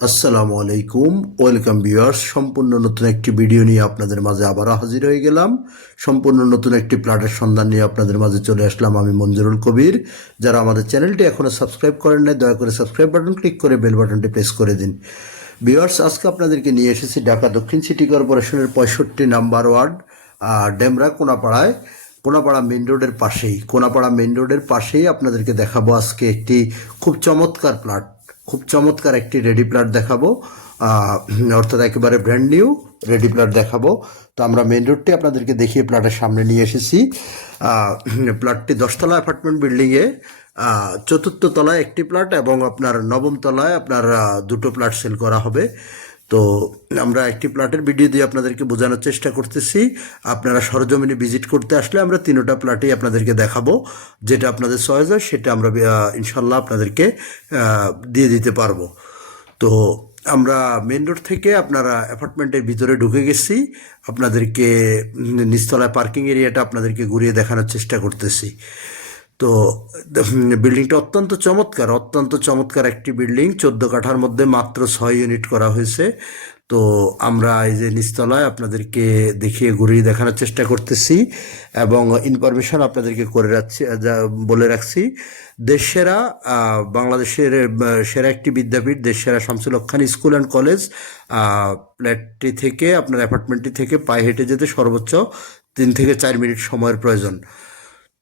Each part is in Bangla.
আসসালামু আলাইকুম, ওয়েলকাম ভিউয়ার্স। সম্পূর্ণ নতুন একটি ভিডিও নিয়ে আপনাদের মাঝে আবারও হাজির হয়ে গেলাম। সম্পূর্ণ নতুন একটি প্লটের সন্ধান নিয়ে আপনাদের মাঝে চলে আসলাম আমি মঞ্জুরুল কবির। যারা আমাদের চ্যানেলটি এখনও সাবস্ক্রাইব করেন নাই, দয়া করে সাবস্ক্রাইব বাটন ক্লিক করে বেল বাটনটি প্রেস করে দিন। ভিউয়ার্স, আজকে আপনাদেরকে নিয়ে এসেছি ঢাকা দক্ষিণ সিটি কর্পোরেশনের 65 number ward Demra Konapara main রোডের পাশেই আপনাদেরকে দেখাবো আজকে একটি খুব চমৎকার একটি রেডি প্লট দেখাবো। অর্থাৎ একেবারে ব্র্যান্ড নিউ রেডি প্লট দেখাবো। তো আমরা মেইন রোডটি আপনাদেরকে দেখিয়ে প্লটের সামনে নিয়ে এসেছি। প্লটটি 10তলা অ্যাপার্টমেন্ট বিল্ডিংয়ে চতুর্থ তলায় একটি প্লট এবং আপনার নবম তলায় আপনার দুটো প্লট সেল করা হবে। তো আমরা একটি প্লটের ভিডিও দিয়ে আপনাদেরকে বোঝানোর চেষ্টা করতেছি। আপনারা সরজমিনে ভিজিট করতে আসলে আমরা তিনোটা প্লটই আপনাদেরকে দেখাবো। যেটা আপনাদের চয়েস হয় সেটা আমরা ইনশাল্লাহ আপনাদেরকে দিয়ে দিতে পারবো। তো আমরা মেন রোড থেকে আপনারা অ্যাপার্টমেন্টের ভিতরে ঢুকে গেছি। আপনাদেরকে নিচতলায় পার্কিং এরিয়াটা আপনাদেরকে ঘুরিয়ে দেখানোর চেষ্টা করতেছি। তো বিল্ডিংটা অত্যন্ত চমৎকার একটি বিল্ডিং। 14 কাঠার মধ্যে মাত্র 6 ইউনিট করা হয়েছে। তো আমরা এই যে নিচতলায় আপনাদেরকে দেখিয়ে ঘুরিয়ে দেখানোর চেষ্টা করতেছি এবং ইনফরমেশন আপনাদেরকে বলে রাখছি। দেশসেরা বাংলাদেশের সেরা একটি বিদ্যাপীঠ, দেশসেরা শামসুল হক খান স্কুল অ্যান্ড কলেজ। ফ্ল্যাটটি থেকে আপনার অ্যাপার্টমেন্টটি থেকে পায়ে হেঁটে যেতে সর্বোচ্চ 3 থেকে 4 মিনিট সময়ের প্রয়োজন।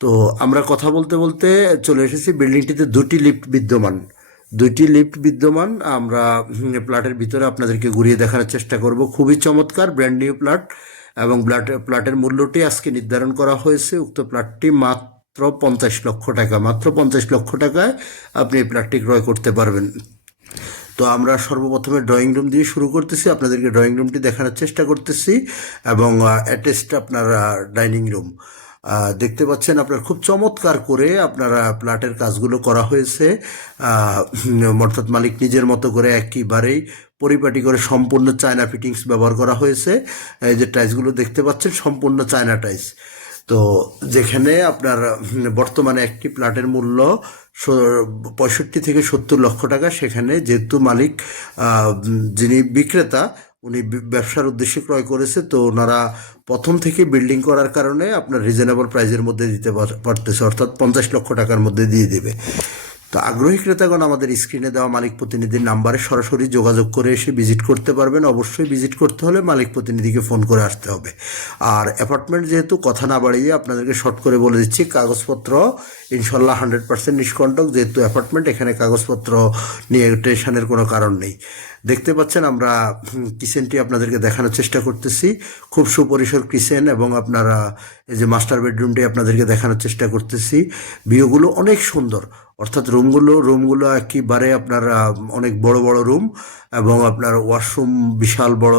তো আমরা কথা বলতে বলতে চলে এসেছি। বিল্ডিংটিতে দুইটি লিফট বিদ্যমান। আমরা প্লটের ভিতরে আপনাদেরকে ঘুরিয়ে দেখানোর চেষ্টা করব। খুবই চমৎকার ব্র্যান্ড নিউ প্লট এবং প্লটের মূল্যটি আজকে নির্ধারণ করা হয়েছে। উক্ত প্লটটি মাত্র 50 লক্ষ টাকা। মাত্র 50 লক্ষ টাকায় আপনি এই প্লটটি ক্রয় করতে পারবেন। তো আমরা সর্বপ্রথমে ড্রয়িং রুম দিয়ে শুরু করতেছি, আপনাদেরকে ড্রয়িং রুমটি দেখানোর চেষ্টা করতেছি এবং অ্যাটাচড আপনার ডাইনিং রুম দেখতে পাচ্ছেন। আপনার খুব চমৎকার করে আপনারা প্লাটের কাজগুলো করা হয়েছে। অর্থাৎ মালিক নিজের মতো করে একেবারেই পরিপাটি করে সম্পূর্ণ চায়না ফিটিংস ব্যবহার করা হয়েছে। এই যে টাইলসগুলো দেখতে পাচ্ছেন সম্পূর্ণ চায়না টাইলস। তো যেখানে আপনার বর্তমানে একটি প্লাটের মূল্য 65 থেকে 70 লক্ষ টাকা, সেখানে যেহেতু মালিক যিনি বিক্রেতা উনি ব্যবসার উদ্দেশ্যে ক্রয় করেছে, তো ওনারা প্রথম থেকে বিল্ডিং করার কারণে আপনার রিজনেবল প্রাইসের মধ্যে দিতে পারতেছে, অর্থাৎ 50 লক্ষ টাকার মধ্যে দিয়ে দেবে। তো আগ্রহী ক্রেতাগণ আমাদের স্ক্রিনে দেওয়া মালিক প্রতিনিধির নাম্বারে সরাসরি যোগাযোগ করে এসে ভিজিট করতে পারবেন। অবশ্যই ভিজিট করতে হলে মালিক প্রতিনিধিকে ফোন করে আসতে হবে। আর অ্যাপার্টমেন্ট যেহেতু কথা না বাড়িয়ে আপনাদেরকে শর্ট করে বলে দিচ্ছি, কাগজপত্র ইনশাল্লাহ 100% নিষ্কণ্টক। যেহেতু অ্যাপার্টমেন্ট, এখানে কাগজপত্র নিয়ে টেনশনের কোনো কারণ নেই। দেখতে পাচ্ছেন আমরা কিচেনটি আপনাদেরকে দেখানোর চেষ্টা করতেছি। খুব সুপরিসর কিচেন এবং আপনারা এই যে মাস্টার বেডরুমটি আপনাদেরকে দেখানোর চেষ্টা করতেছি। ভিউগুলো অনেক সুন্দর, অর্থাৎ রুমগুলো একেবারে আপনার অনেক বড় বড় রুম এবং আপনার ওয়াশরুম বিশাল বড়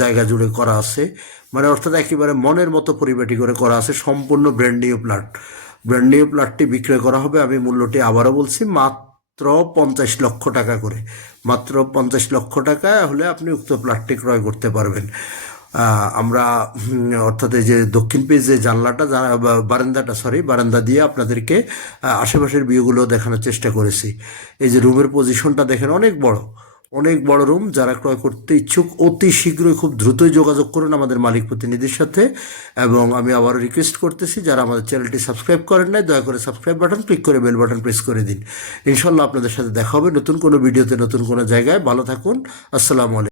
জায়গা জুড়ে করা আছে। মানে অর্থাৎ একেবারে মনের মতো পরিপাটি করে করা আছে। সম্পূর্ণ ব্র্যান্ড নিউ প্লটটি বিক্রয় করা হবে। আমি মূল্যটি আবারও বলছি, মাত্র 50 লক্ষ টাকা করে। মাত্র 50 লক্ষ টাকা হলে আপনি উক্ত প্লটটি ক্রয় করতে পারবেন। আমরা অর্থাৎ এই যে দক্ষিণ পেজ যে বারান্দা দিয়ে আপনাদেরকে আশেপাশের ভিউগুলো দেখানোর চেষ্টা করেছি। এই যে রুমের পজিশনটা দেখেন, অনেক বড় রুম। যারা ক্রয় করতে ইচ্ছুক অতি শীঘ্রই খুব দ্রুতই যোগাযোগ করুন আমাদের মালিক প্রতিনিধির সাথে। এবং আমি আবার রিকোয়েস্ট করতেছি, যারা আমাদের চ্যানেলটি সাবস্ক্রাইব করেন নাই, দয়া করে সাবস্ক্রাইব বাটন ক্লিক করে বেল বাটন প্রেস করে দিন। ইনশাল্লাহ আপনাদের সাথে দেখা হবে নতুন কোনো ভিডিওতে, নতুন কোনো জায়গায়। ভালো থাকুন। আসসালামু আলাইকুম।